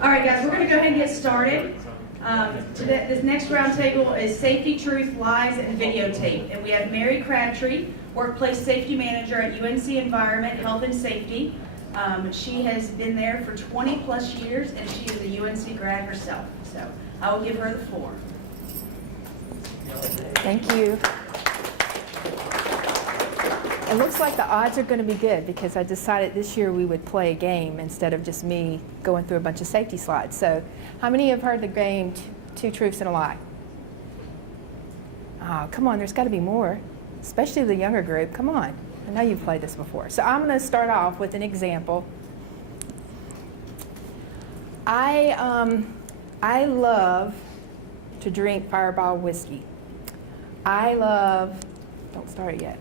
All right, guys, we're going to go ahead and get started. This next round table is Safety, Truth, Lies, and Videotape. And we have Mary Crabtree, Workplace Safety Manager at UNC Environment, Health and Safety. She has been there for 20 plus years, and she is a UNC grad herself. So I will give her the floor. Thank you. It looks like the odds are going to be good because I decided this year we would play a game instead of just me going through a bunch of safety slides. So how many have heard the game Two Truths and a Lie? Oh, come on, there's got to be more, especially the younger group. Come on. I know you've played this before. So I'm going to start off with an example. I love to drink Fireball whiskey. Don't start it yet.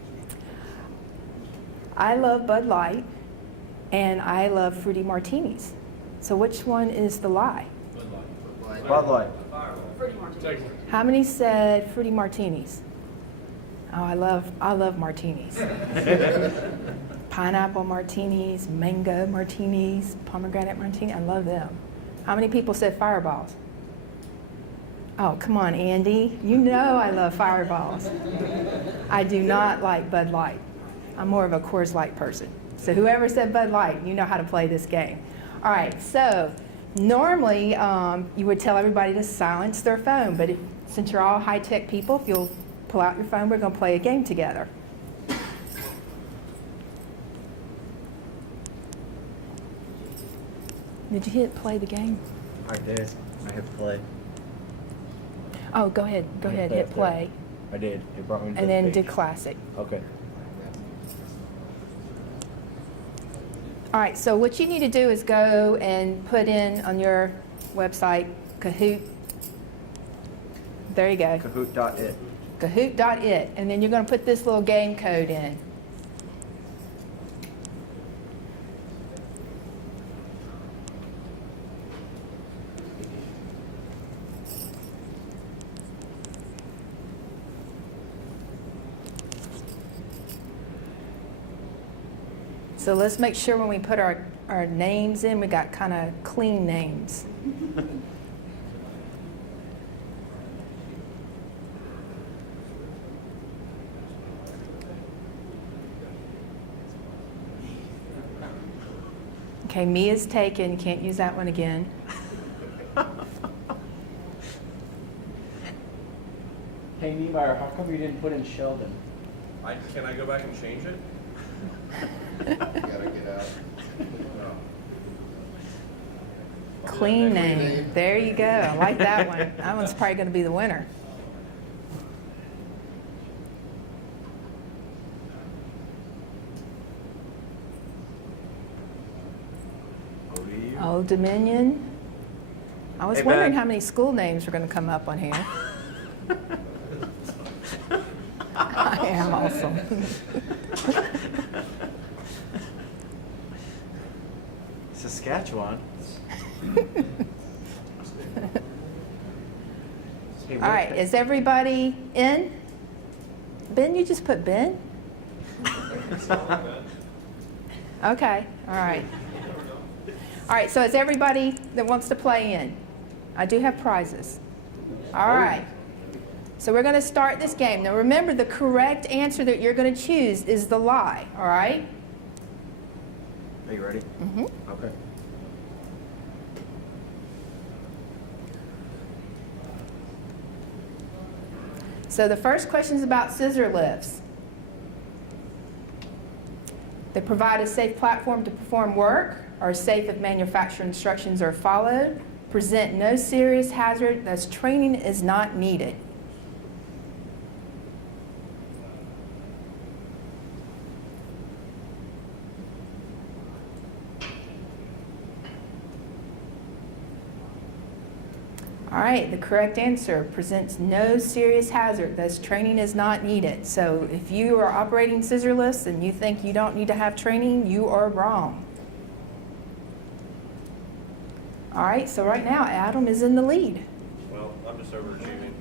I love Bud Light, and I love fruity martinis. So which one is the lie? Bud Light. Fruity martini. How many said fruity martinis? Oh, I love martinis. Pineapple martinis, mango martinis, pomegranate martini. I love them. How many people said Fireballs? Oh, come on, Andy. You know I love Fireballs. I do not like Bud Light. I'm more of a Coors Light person. So whoever said Bud Light, you know how to play this game. All right, so normally you would tell everybody to silence their phone, but since you're all high-tech people, if you'll pull out your phone, we're going to play a game together. Did you hit play the game? I did. I hit play. Oh, go ahead, hit play. I did. It brought me to And the then page. do classic. Okay. All right, so what you need to do is go and put in on your website, Kahoot. There you go, Kahoot.it. Kahoot.it. And then you're going to put this little game code in. So let's make sure when we put our names in, we got kind of clean names. Okay, Mia's taken. Can't use that one again. Hey, Niemeyer, how come you didn't put in Sheldon? Can I go back and change it? You gotta get out. Clean name. There you go. I like that one. That one's probably going to be the winner. Old Dominion. I was Hey, wondering Ben. how many school names were going to come up on here. I am awesome. Saskatchewan. Hey, All right, is everybody in? Ben, you just put Ben? Okay, all right. All right, so is everybody that wants to play in? I do have prizes. All right. So we're going to start this game. Now remember, the correct answer that you're going to choose is the lie, all right? Are you ready? Mm-hmm. Okay. So the first question is about scissor lifts. They provide a safe platform to perform work, are safe if manufacturer instructions are followed, present no serious hazard, thus training is not needed. All right, the correct answer presents no serious hazard, thus training is not needed. So if you are operating scissor lifts and you think you don't need to have training, you are wrong. All right, so right now Adam is in the lead. Well, I'm just overachieving.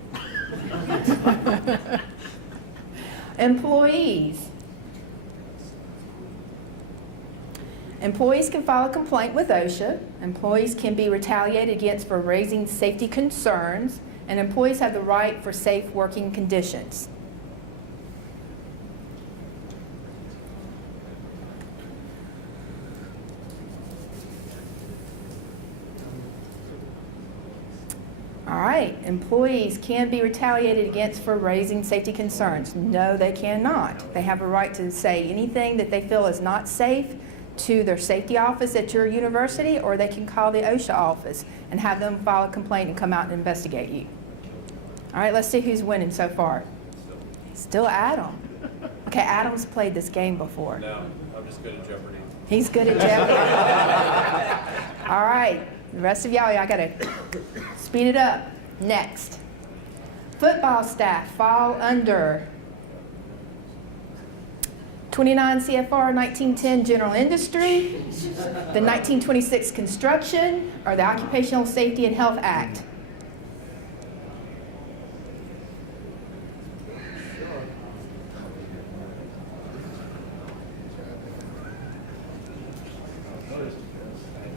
Employees. Employees can file a complaint with OSHA. Employees can be retaliated against for raising safety concerns, and employees have the right for safe working conditions. All right, employees can be retaliated against for raising safety concerns. No, they cannot. They have a right to say anything that they feel is not safe to their safety office at your university, or they can call the OSHA office and have them file a complaint and come out and investigate you. All right, let's see who's winning so far. Still Adam. Okay, Adam's played this game before. No, I'm just good at Jeopardy. He's good at Jeopardy. All right, the rest of y'all got to speed it up. Next. Football staff fall under 29 CFR 1910 general industry, the 1926 construction, or the Occupational Safety and Health Act.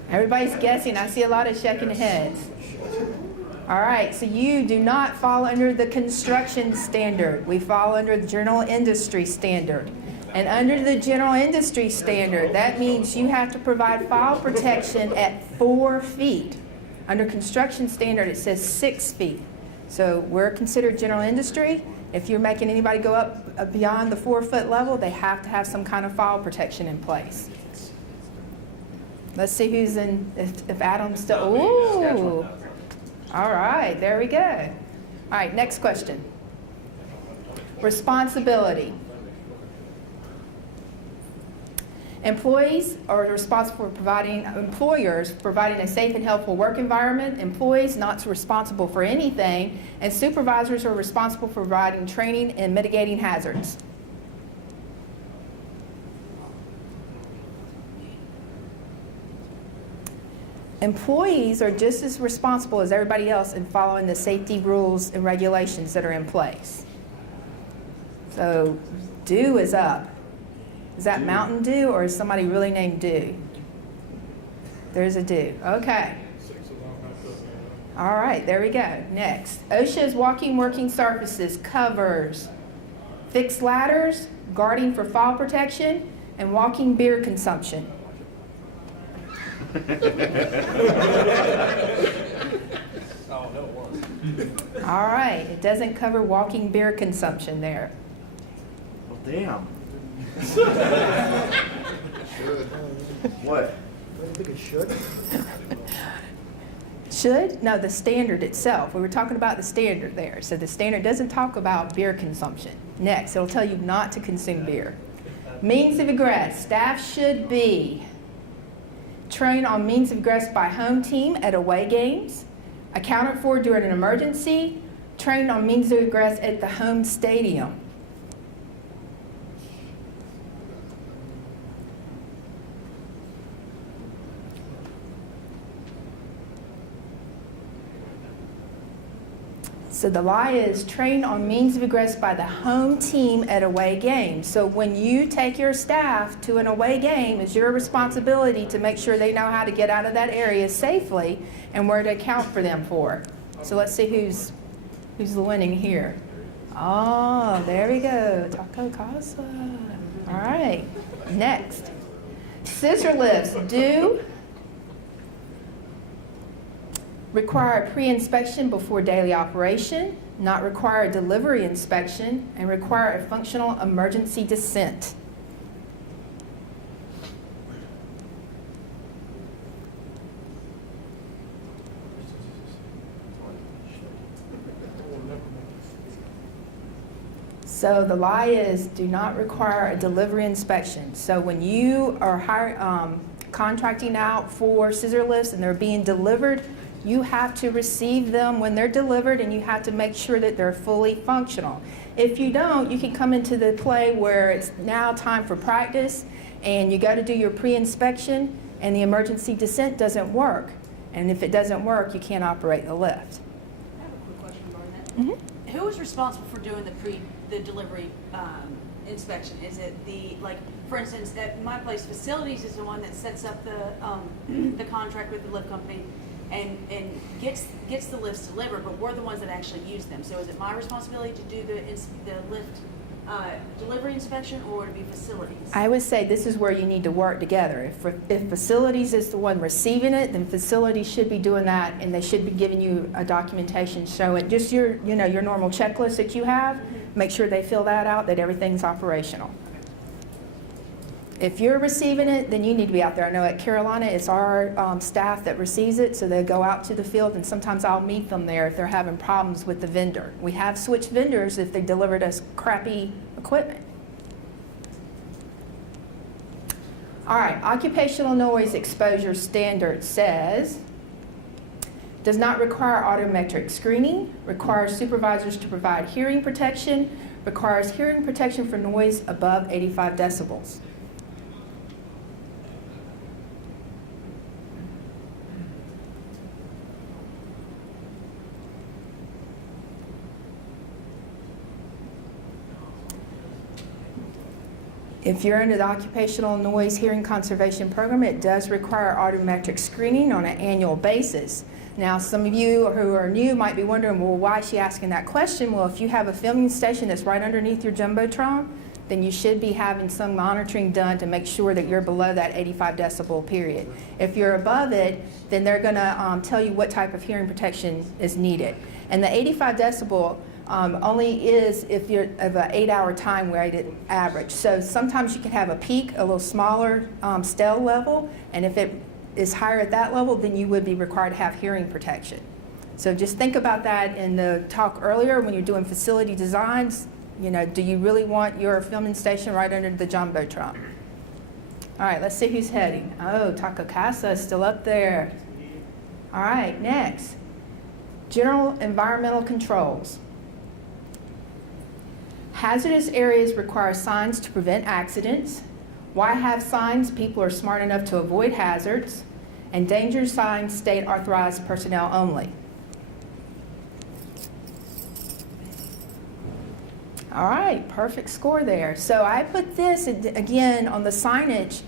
Everybody's guessing. I see a lot of shaking heads. All right, so you do not fall under the construction standard. We fall under the general industry standard. And under the general industry standard, that means you have to provide fire protection at 4 feet. Under construction standard, it says 6 feet. So we're considered general industry. If you're making anybody go up beyond the 4-foot level, they have to have some kind of fire protection in place. Let's see who's in, if Adam's still, ooh. All right, there we go. All right, next question. Responsibility. Employees are responsible for providing, employers providing a safe and healthful work environment, employees not responsible for anything, and supervisors are responsible for providing training and mitigating hazards. Employees are just as responsible as everybody else in following the safety rules and regulations that are in place. So, Dew is up. Is that Mountain Dew or is somebody really named Dew? There's a Dew. Okay. All right, there we go. Next. OSHA's walking working surfaces covers fixed ladders, guarding for fall protection, and walking beer consumption. Oh, no, it was. All right, it doesn't cover walking beer consumption there. Well, damn. Should. What? I think it should. Should? No, the standard itself. We were talking about the standard there. So the standard doesn't talk about beer consumption. Next, it'll tell you not to consume beer. Means of egress. Staff should be trained on means of egress by home team at away games, accounted for during an emergency, trained on means of egress at the home stadium. So the lie is trained on means of egress by the home team at away games. So when you take your staff to an away game, it's your responsibility to make sure they know how to get out of that area safely and where to account for them for. So let's see who's winning here. Oh, there we go. Taco Casa. All right. Next. Scissor lifts do require a pre-inspection before daily operation, not require a delivery inspection, and require a functional emergency descent. So the lie is do not require a delivery inspection. So when you are contracting out for scissor lifts and they're being delivered, you have to receive them when they're delivered and you have to make sure that they're fully functional. If you don't, you can come into the play where it's now time for practice and you go to do your pre-inspection and the emergency descent doesn't work. And if it doesn't work, you can't operate the lift. I have a quick question regarding that. Who is responsible for doing the delivery inspection? Is it the for instance, at my place, facilities is the one that sets up the contract with the lift company and gets the lifts delivered, but we're the ones that actually use them. So is it my responsibility to do the lift delivery inspection, or would it be facilities? I would say this is where you need to work together. If facilities is the one receiving it, then facilities should be doing that, and they should be giving you a documentation showing just your normal checklist that you have. Make sure they fill that out, that everything's operational. If you're receiving it, then you need to be out there. I know at Carolina, it's our staff that receives it, so they go out to the field, and sometimes I'll meet them there if they're having problems with the vendor. We have switched vendors if they delivered us crappy equipment. All right, occupational noise exposure standard says, does not require audiometric screening, requires supervisors to provide hearing protection, requires hearing protection for noise above 85 decibels. If you're under the Occupational Noise Hearing Conservation Program, it does require audiometric screening on an annual basis. Now, some of you who are new might be wondering, well, why is she asking that question? Well, if you have a filming station that's right underneath your Jumbotron, then you should be having some monitoring done to make sure that you're below that 85 decibel period. If you're above it, then they're going to tell you what type of hearing protection is needed. And the 85 decibel only is if you're of an 8-hour time weighted average. So sometimes you can have a peak, a little smaller stale level, and if it is higher at that level, then you would be required to have hearing protection. So just think about that in the talk earlier when you're doing facility designs. You know, do you really want your filming station right under the Jumbotron? All right, let's see who's heading. Oh, Taco Casa is still up there. All right, next. General environmental controls. Hazardous areas require signs to prevent accidents. Why have signs? People are smart enough to avoid hazards. And danger signs state authorized personnel only. All right, perfect score there. So I put this again on the signage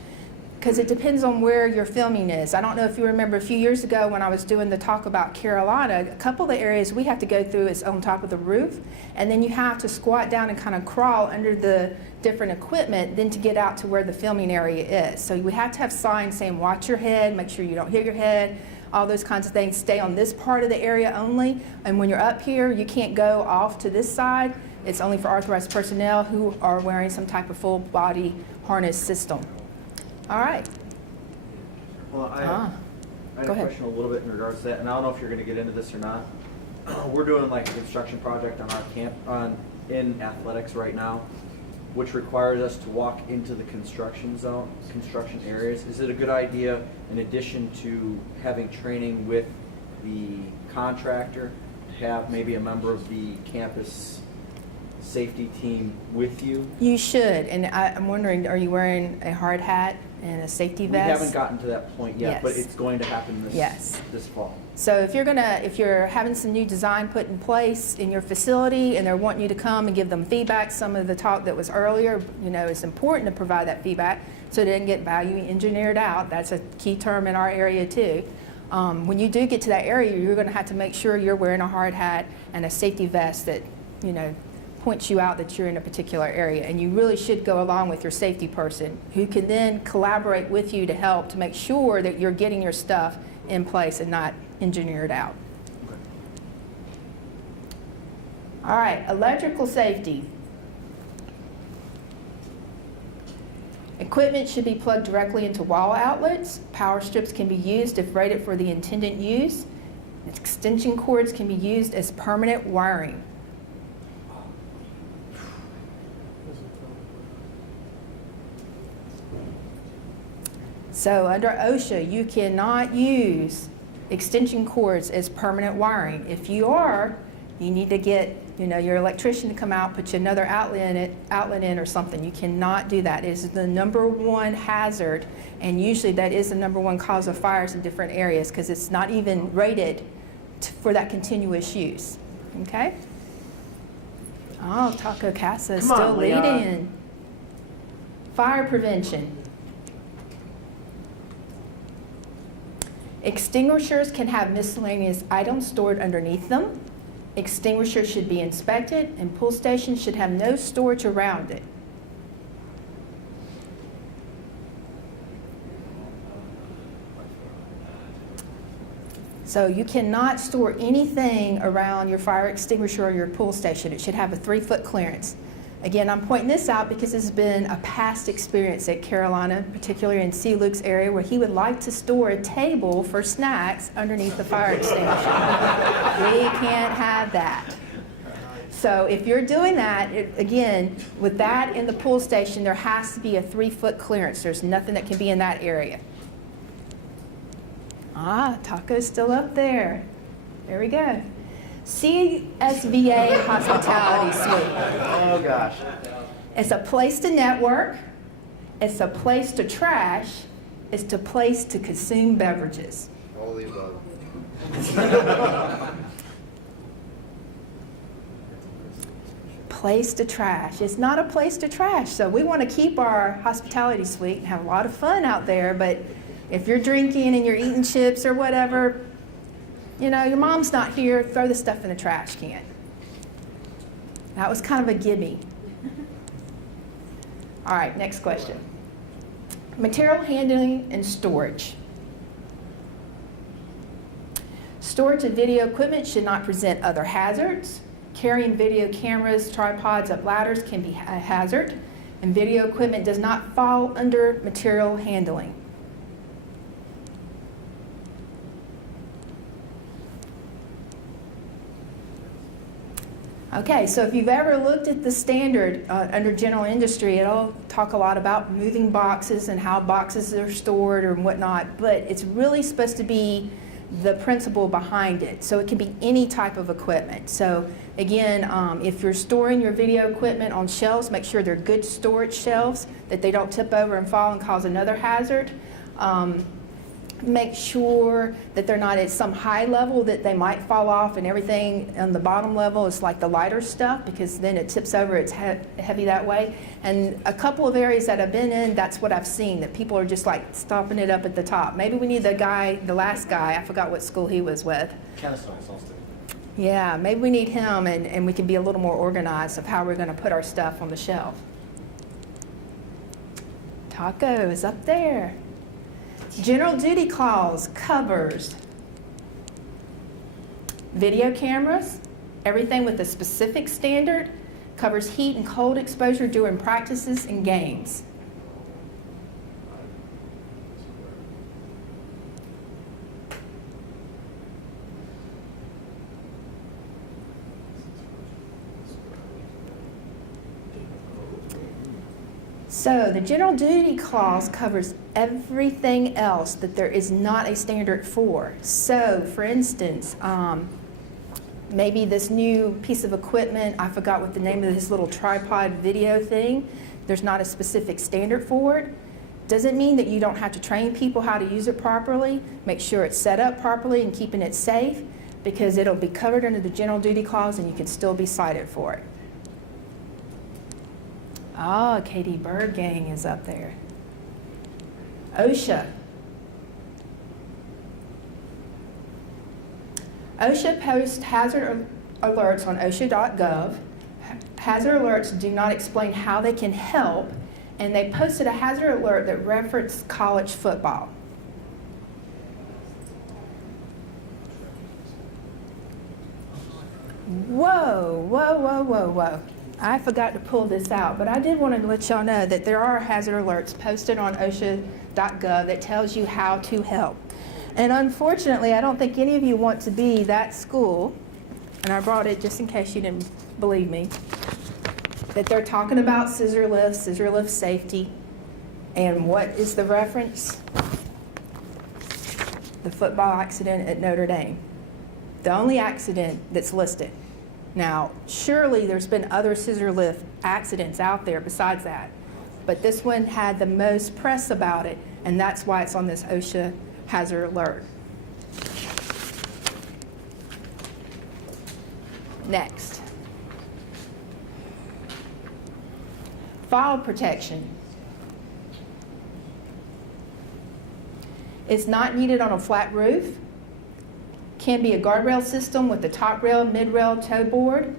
because it depends on where your filming is. I don't know if you remember a few years ago when I was doing the talk about Carolina, a couple of the areas we have to go through is on top of the roof, and then you have to squat down and kind of crawl under the different equipment then to get out to where the filming area is. So we have to have signs saying watch your head, make sure you don't hit your head, all those kinds of things. Stay on this part of the area only, and when you're up here, you can't go off to this side. It's only for authorized personnel who are wearing some type of full body harness system. All right. Well, I had Go a ahead. question a little bit in regards to that, and I don't know if you're going to get into this or not. We're doing like a construction project on our camp in athletics right now, which requires us to walk into the construction zone, construction areas. Is it a good idea, in addition to having training with the contractor, to have maybe a member of the campus safety team with you? You should, and I'm wondering, are you wearing a hard hat and a safety vest? We haven't gotten to that point yet, but Yes. it's going to happen Yes. this fall. So if you're having some new design put in place in your facility and they're wanting you to come and give them feedback, some of the talk that was earlier, it's important to provide that feedback so it doesn't get value engineered out. That's a key term in our area too. When you do get to that area, you're going to have to make sure you're wearing a hard hat and a safety vest that, points you out that you're in a particular area, and you really should go along with your safety person who can then collaborate with you to help to make sure that you're getting your stuff in place and not engineered out. Okay. All right, electrical safety. Equipment should be plugged directly into wall outlets. Power strips can be used if rated for the intended use. Extension cords can be used as permanent wiring. So under OSHA, you cannot use extension cords as permanent wiring. If you are, you need to get your electrician to come out, put you another outlet in or something. You cannot do that. It is the #1 hazard, and usually that is the #1 cause of fires in different areas because it's not even rated for that continuous use. Okay? Oh, Taco Casa is Come on, still Leon. leading. Fire prevention. Extinguishers can have miscellaneous items stored underneath them. Extinguishers should be inspected, and pool stations should have no storage around it. So you cannot store anything around your fire extinguisher or your pool station. It should have a 3-foot clearance. Again, I'm pointing this out because it's been a past experience at Carolina, particularly in C. Luke's area, where he would like to store a table for snacks underneath the fire extinguisher. We can't have that. So if you're doing that, again, with that in the pool station, there has to be a 3-foot clearance. There's nothing that can be in that area. Ah, Taco's still up there. There we go. CSVA Hospitality Suite. Oh, gosh. It's a place to network. It's a place to trash. It's a place to consume beverages. All the above. Place to trash. It's not a place to trash. So we want to keep our hospitality suite and have a lot of fun out there, but if you're drinking and you're eating chips or whatever, you know, your mom's not here, throw the stuff in the trash can. That was kind of a gimme. All right, next question. Material handling and storage. Storage of video equipment should not present other hazards. Carrying video cameras, tripods up ladders can be a hazard, and video equipment does not fall under material handling. Okay, so if you've ever looked at the standard under general industry, it'll talk a lot about moving boxes and how boxes are stored or whatnot, but it's really supposed to be the principle behind it. So it can be any type of equipment. So again, if you're storing your video equipment on shelves, make sure they're good storage shelves, that they don't tip over and fall and cause another hazard. Make sure that they're not at some high level that they might fall off, and everything on the bottom level is like the lighter stuff, because then it tips over, it's heavy that way. And a couple of areas that I've been in, that's what I've seen, that people are just like stopping it up at the top. Maybe we need the last guy, I forgot what school he was with. Yeah, maybe we need him, and we can be a little more organized of how we're going to put our stuff on the shelf. Taco is up there. General duty clause covers video cameras, everything with a specific standard, covers heat and cold exposure during practices and games. So the general duty clause covers everything else that there is not a standard for. So for instance, maybe this new piece of equipment, I forgot what the name of this little tripod video thing, there's not a specific standard for it. Doesn't mean that you don't have to train people how to use it properly. Make sure it's set up properly and keeping it safe, because it'll be covered under the general duty clause and you can still be cited for it. Oh, Katie Bird Gang is up there. OSHA. OSHA posts hazard alerts on OSHA.gov. Hazard alerts do not explain how they can help, and they posted a hazard alert that referenced college football. Whoa, whoa, whoa, whoa, whoa. I forgot to pull this out, but I did want to let y'all know that there are hazard alerts posted on OSHA.gov that tells you how to help. And unfortunately, I don't think any of you want to be that school, and I brought it just in case you didn't believe me, that they're talking about scissor lift safety, and what is the reference? The football accident at Notre Dame. The only accident that's listed. Now, surely there's been other scissor lift accidents out there besides that, but this one had the most press about it, and that's why it's on this OSHA hazard alert. Next. File protection. It's not needed on a flat roof. Can be a guardrail system with the top rail, mid rail, toe board.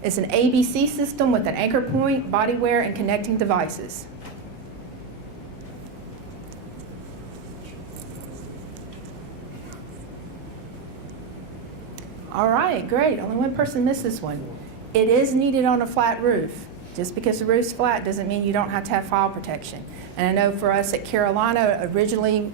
It's an ABC system with an anchor point, body wear, and connecting devices. All right, great. Only one person missed this one. It is needed on a flat roof. Just because the roof's flat doesn't mean you don't have to have fire protection. And I know for us at Carolina, originally,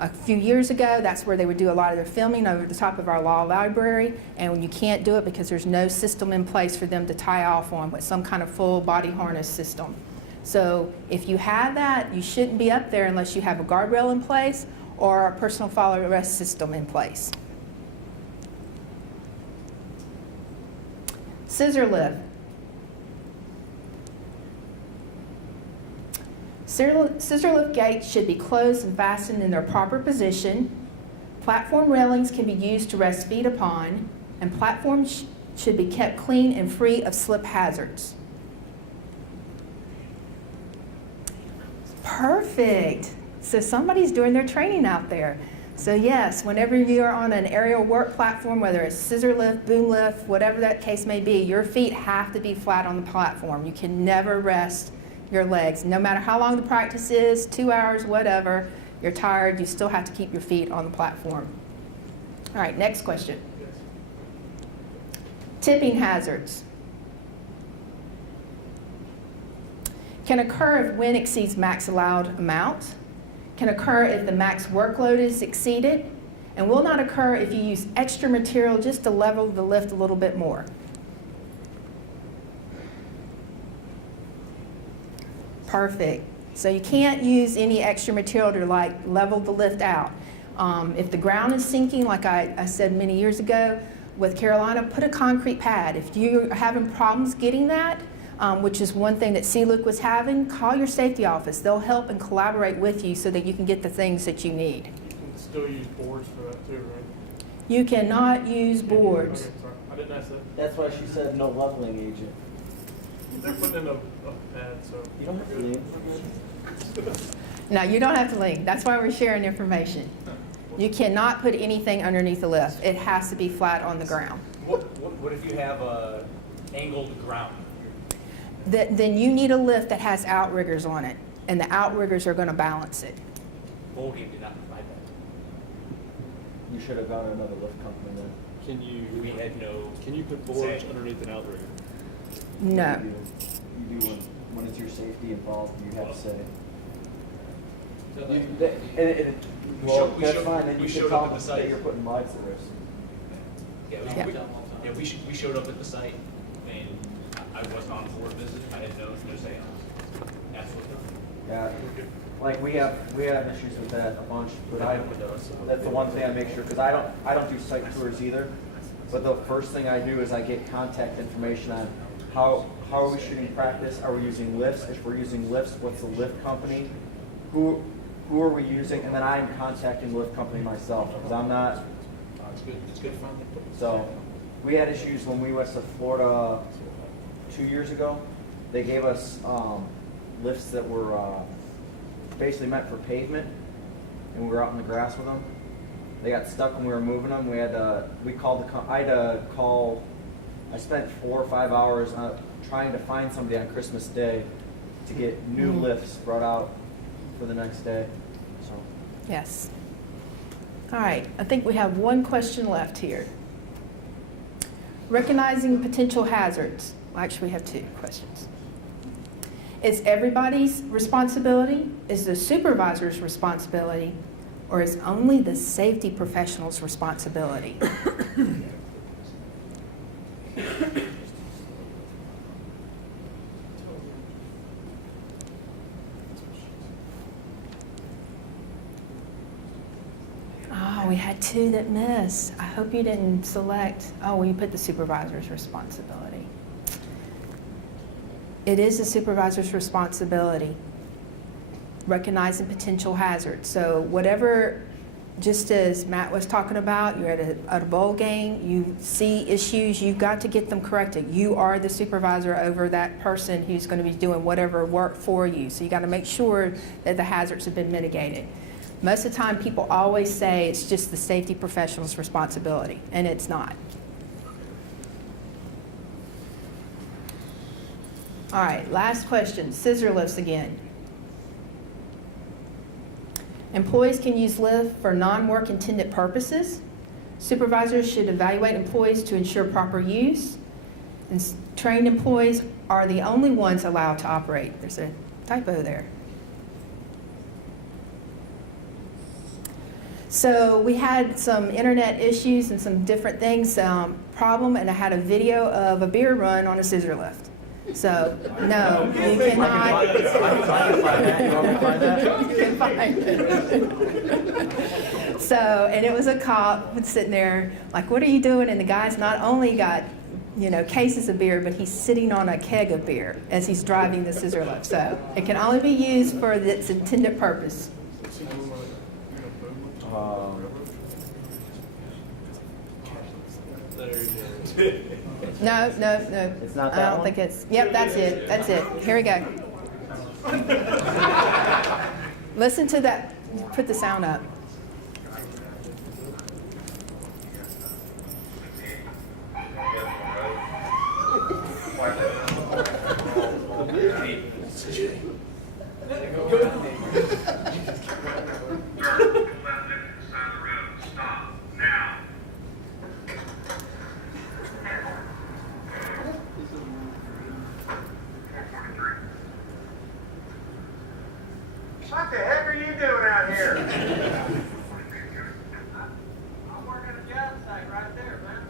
a few years ago, that's where they would do a lot of their filming over the top of our law library. And when you can't do it because there's no system in place for them to tie off on with some kind of full body harness system. So if you have that, you shouldn't be up there unless you have a guardrail in place or a personal fall arrest system in place. Scissor lift. Scissor lift gates should be closed and fastened in their proper position. Platform railings can be used to rest feet upon, and platforms should be kept clean and free of slip hazards. Perfect. So somebody's doing their training out there. So yes, whenever you are on an aerial work platform, whether it's scissor lift, boom lift, whatever that case may be, your feet have to be flat on the platform. You can never rest your legs. No matter how long the practice is, 2 hours, whatever, you're tired, you still have to keep your feet on the platform. All right, next question. Tipping hazards can occur if wind exceeds max allowed amount, can occur if the max workload is exceeded, and will not occur if you use extra material just to level the lift a little bit more. Perfect. So you can't use any extra material to level the lift out. If the ground is sinking, like I said many years ago with Carolina, put a concrete pad. If you're having problems getting that, which is one thing that CLUC was having, call your safety office. They'll help and collaborate with you so that you can get the things that you need. You can still use boards for that too, right? You cannot use boards. Okay, sorry. I didn't ask that. That's why she said no leveling agent. They're putting in a pad, so. You don't have to lean. No, you don't have to lean. That's why we're sharing information. You cannot put anything underneath the lift. It has to be flat on the ground. What if you have a angled ground? Then you need a lift that has outriggers on it, and the outriggers are going to balance it. Bowl game did not provide that. You should have gone to another lift company then. We had no. Can you put boards underneath an outrigger? No. You do when it's your safety involved, you have to say. So You, like, well, we that's showed- fine, then we you showed should up tell at them the that site. you're putting lives at risk. we showed up at the site, and I wasn't on board visit. I had no say on it. Absolutely. Yeah, like we have issues with that a bunch, but that's the one thing I make sure, because I don't do site tours either. But the first thing I do is I get contact information on how are we shooting practice? Are we using lifts? If we're using lifts, what's the lift company? Who are we using? And then I'm contacting the lift company myself, because I'm not. It's good fun. So we had issues when we went to Florida 2 years ago. They gave us lifts that were basically meant for pavement, and we were out in the grass with them. They got stuck when we were moving them. I spent 4 or 5 hours trying to find somebody on Christmas Day to get new lifts brought out for the next day. So. Yes. All right, I think we have one question left here. Recognizing potential hazards. Well, actually, we have 2 questions. Is everybody's responsibility? Is the supervisor's responsibility? Or is only the safety professional's responsibility? Oh, we had 2 that missed. I hope you didn't select. Oh, well, you put the supervisor's responsibility. It is the supervisor's responsibility. Recognizing potential hazards. So whatever, just as Matt was talking about, you're at a bowl game, you see issues, you've got to get them corrected. You are the supervisor over that person who's going to be doing whatever work for you. So you got to make sure that the hazards have been mitigated. Most of the time, people always say it's just the safety professional's responsibility, and it's not. All right, last question, scissor lifts again. Employees can use lift for non-work intended purposes. Supervisors should evaluate employees to ensure proper use. And trained employees are the only ones allowed to operate. There's a typo there. So we had some internet issues and some different things problem, and I had a video of a beer run on a scissor lift. So no, you cannot. I can find that. You want me to find that? You can find it. So, and it was a cop sitting there, like, what are you doing? And the guy's not only got, you know, cases of beer, but he's sitting on a keg of beer as he's driving the scissor lift. So it can only be used for its intended purpose. No. It's not I that don't one? think it's, yep, that's it. That's it. Here we go. Listen to that. Put the sound up. What the heck are you doing out here? I'm working a job site right there, man.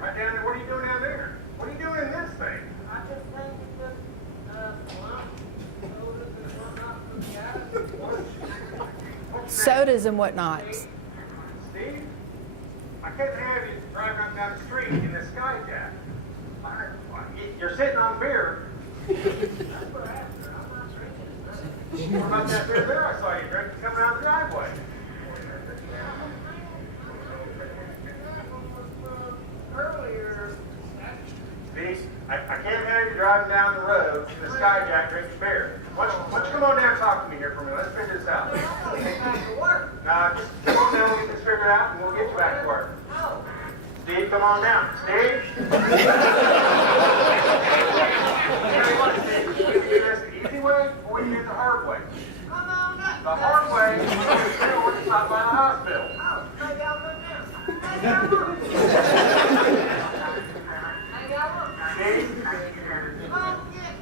Right down there? What are you doing down there? What are you doing in this thing? I just think we put Sodas and whatnot. Steve, I couldn't have you driving up down the street in this Skyjack. You're sitting on beer. What about that beer there I saw you drinking coming out of the driveway? Earlier. Steve, I can't have you driving down the road in a Skyjack drinking beer. Why don't you come on down and talk to me here for a minute? Let's figure this out. Nah, just come on down and get this figured out and we'll get you back to work. Steve, come on down. Steve? You do this the easy way or you do it the hard way? The hard way is when you stop by the hospital. Steve?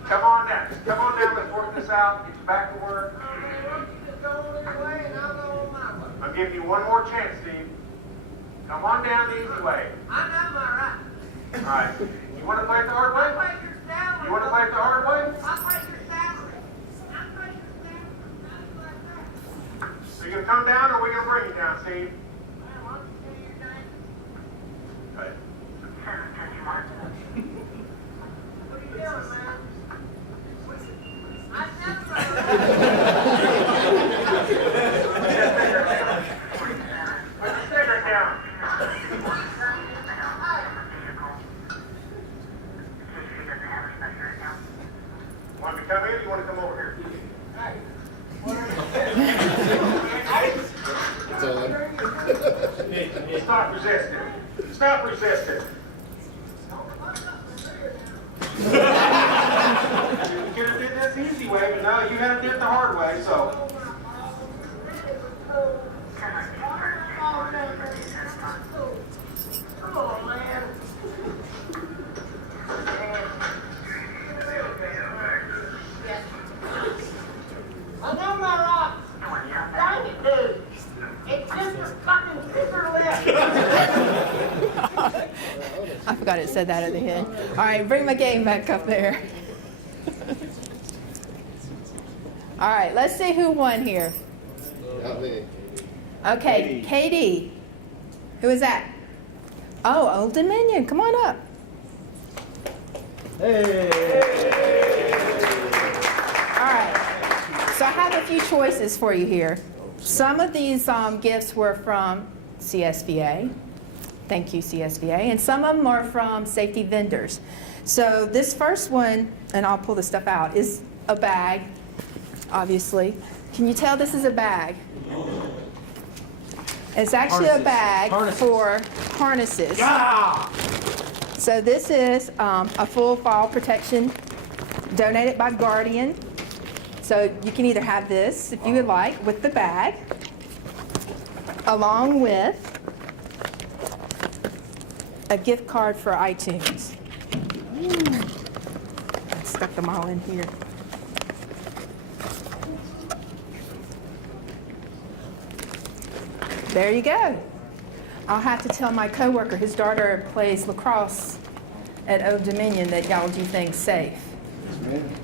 Come on down. Come on down. Let's work this out. Get you back to work. I'm giving you one more chance, Steve. Come on down the easy way. All right. You want to play it the hard way? You want to play it the hard way? So you going to come down or are we going to bring you down, Steve? Okay. What are you doing, man? Put your cigarette down. Want me to come in or you want to come over here? Stop resisting. Stop resisting. You could have did this easy way, but no, you had to do it the hard way, so. Come on, man. I know my rocks. Dang it, dude. It's just a fucking scissor lift. I forgot it said that at the end. All right, bring my game back up there. All right, let's see who won here. Not me. Okay, Katie. Who is that? Oh, Old Dominion. Come on up. Hey! All right. So I have a few choices for you here. Some of these gifts were from CSVA. Thank you, CSVA. And some of them are from safety vendors. So this first one, and I'll pull the stuff out, is a bag, obviously. Can you tell this is a bag? It's actually a bag for harnesses. So this is a full fall protection donated by Guardian. So you can either have this, if you would like, with the bag, along with a gift card for iTunes. I stuck them all in here. There you go. I'll have to tell my coworker, his daughter plays lacrosse at Old Dominion, that y'all do things safe.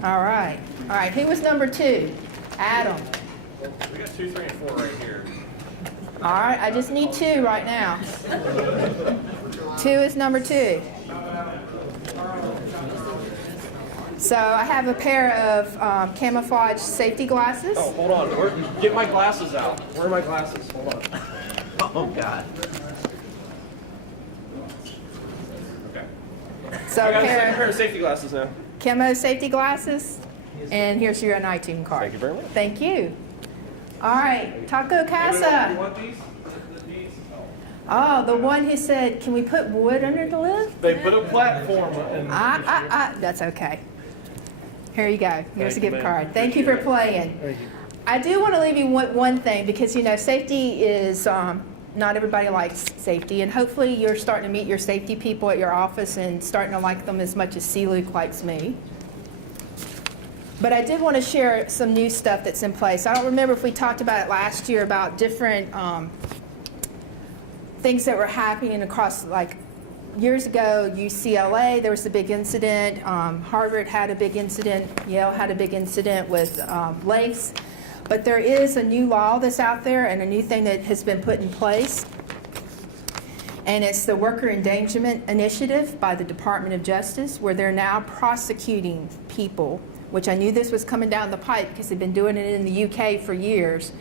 All right. All right, who was number 2? Adam. We got 2, 3, and 4 right here. All right, I just need 2 right now. 2 is number 2. So I have a pair of camouflage safety glasses. Oh, hold on. Get my glasses out. Where are my glasses? Hold on. Oh, God. Okay. So I got a pair pair of safety glasses now. camo safety glasses, and here's your iTunes card. Thank you very much. Thank you. All right, Taco You Casa. want these? These? Oh, the one who said, can we put wood under the lift? They put a platform in. That's okay. Here you go. Here's a Thank you, gift ma'am. card. Thank you for playing. Thank you. I do want to leave you with one thing, because, you know, safety is, not everybody likes safety, and hopefully you're starting to meet your safety people at your office and starting to like them as much as C-Luke likes me. But I did want to share some new stuff that's in place. I don't remember if we talked about it last year, about different things that were happening across, like years ago, UCLA, there was a big incident. Harvard had a big incident. Yale had a big incident with lakes. But there is a new law that's out there, and a new thing that has been put in place. And it's the Worker Endangerment Initiative by the Department of Justice, where they're now prosecuting people, which I knew this was coming down the pipe because they've been doing it in the UK for years,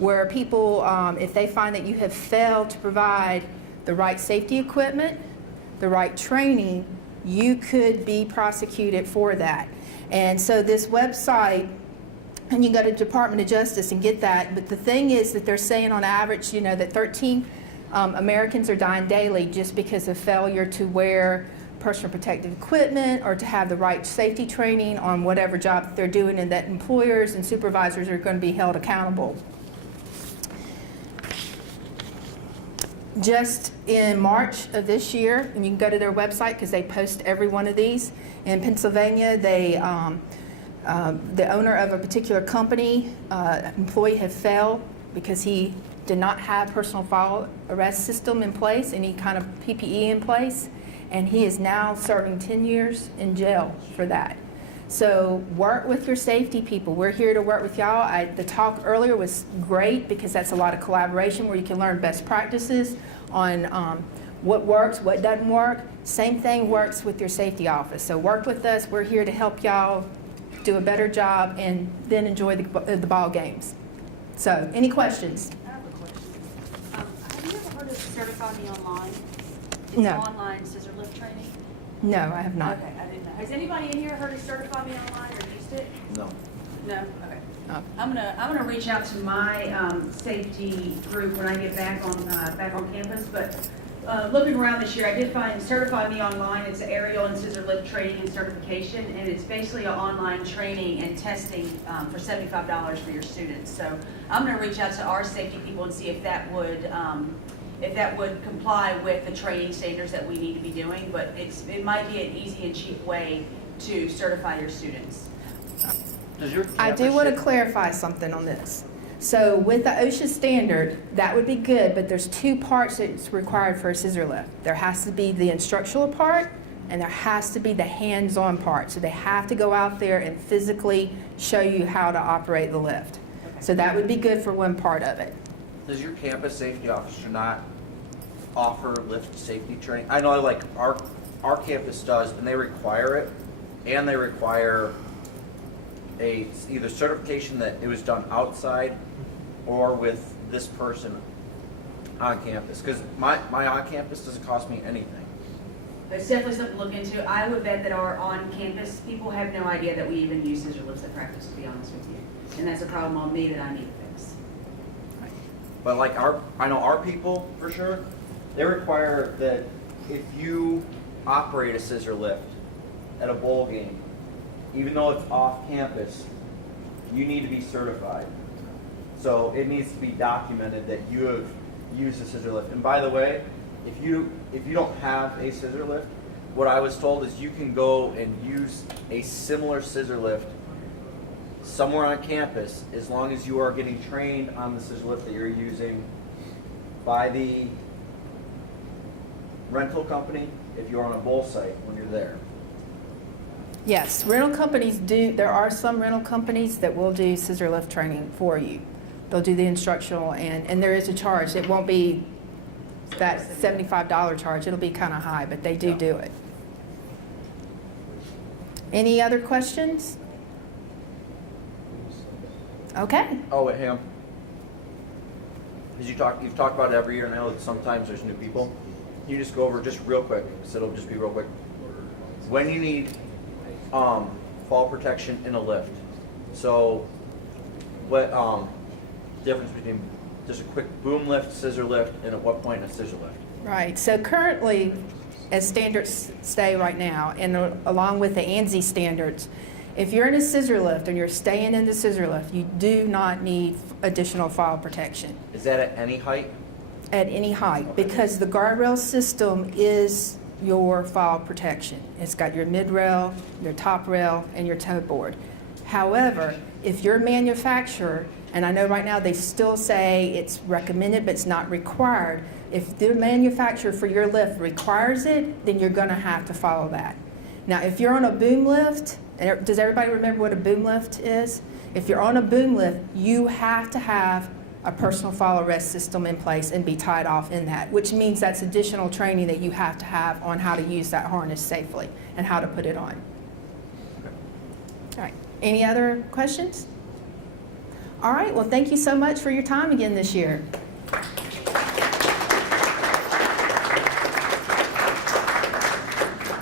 where people, if they find that you have failed to provide the right safety equipment, the right training, you could be prosecuted for that. And so this website, and you can go to Department of Justice and get that. But the thing is that they're saying on average, you know, that 13 Americans are dying daily just because of failure to wear personal protective equipment or to have the right safety training on whatever job that they're doing, and that employers and supervisors are going to be held accountable. Just in March of this year, and you can go to their website because they post every one of these, in Pennsylvania, they the owner of a particular company, employee had failed because he did not have personal file arrest system in place, any kind of PPE in place, and he is now serving 10 years in jail for that. So work with your safety people. We're here to work with y'all. The talk earlier was great because that's a lot of collaboration where you can learn best practices on what works, what doesn't work. Same thing works with your safety office. So work with us. We're here to help y'all do a better job and then enjoy the ball games. So, any questions? I have a question. Have you ever heard of Certify Me Online? It's No. online scissor lift training. No, I have not. Okay, I didn't know. Has anybody in here heard of Certify Me Online or used it? No. No? Okay. Oh. I'm gonna reach out to my safety group when I get back on campus. But looking around this year, I did find Certify Me Online. It's aerial and scissor lift training and certification, and it's basically an online training and testing for $75 for your students. So I'm gonna reach out to our safety people and see if that would comply with the training standards that we need to be doing. But it might be an easy and cheap way to certify your students. Does your I do campus want to ship- clarify something on this. So with the OSHA standard, that would be good, but there's 2 parts that's required for a scissor lift. There has to be the instructional part, and there has to be the hands-on part. So they have to go out there and physically show you how to operate the lift. So that would be good for one part of it. Does your campus safety officer not offer lift safety training? I know, like, our campus does, and they require it, and they require a either certification that it was done outside or with this person on campus. Because my on campus doesn't cost me anything. It's definitely something to look into. I would bet that our on-campus people have no idea that we even use scissor lifts at practice, to be honest with you. And that's a problem on me that I need to fix. But like I know our people for sure, they require that if you operate a scissor lift at a bowl game, even though it's off campus, you need to be certified. So it needs to be documented that you have used a scissor lift. And by the way, if you don't have a scissor lift, what I was told is you can go and use a similar scissor lift somewhere on campus as long as you are getting trained on the scissor lift that you're using by the rental company if you're on a bowl site when you're there. Yes, rental companies do, there are some rental companies that will do scissor lift training for you. They'll do the instructional and there is a charge. It won't be that $75 charge. It'll be kind of high, but they do it. Any other questions? Okay. Oh, wait, Ham. Because you've talked about it every year now that sometimes there's new people. Can you just go over just real quick, so it'll just be real quick. When you need fall protection in a lift. So what difference between just a quick boom lift, scissor lift, and at what point in a scissor lift? Right. So currently, as standards stay right now, and along with the ANSI standards, if you're in a scissor lift and you're staying in the scissor lift, you do not need additional fall protection Is that at any height? at any height because the guardrail system is your fall protection. It's got your mid rail, your top rail, and your toe board. However, if your manufacturer, and I know right now they still say it's recommended but it's not required, if the manufacturer for your lift requires it, then you're going to have to follow that. Now, if you're on a boom lift, and does everybody remember what a boom lift is? If you're on a boom lift, you have to have a personal fall arrest system in place and be tied off in that, which means that's additional training that you have to have on how to use that harness safely and how to put it on. All right, any other questions? All right, well, thank you so much for your time again this year.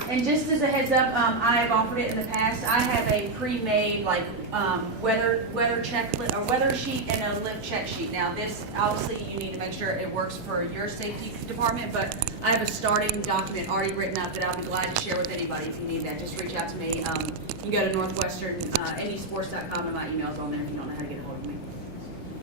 And just as a heads up, I have offered it in the past. I have a pre-made like weather checklist or weather sheet and a lift check sheet. Now this obviously you need to make sure it works for your safety department, but I have a starting document already written up that I'll be glad to share with anybody if you need that. Just reach out to me. You can go to northwestern nesports.com and my email's on there if you don't know how to get a hold of me.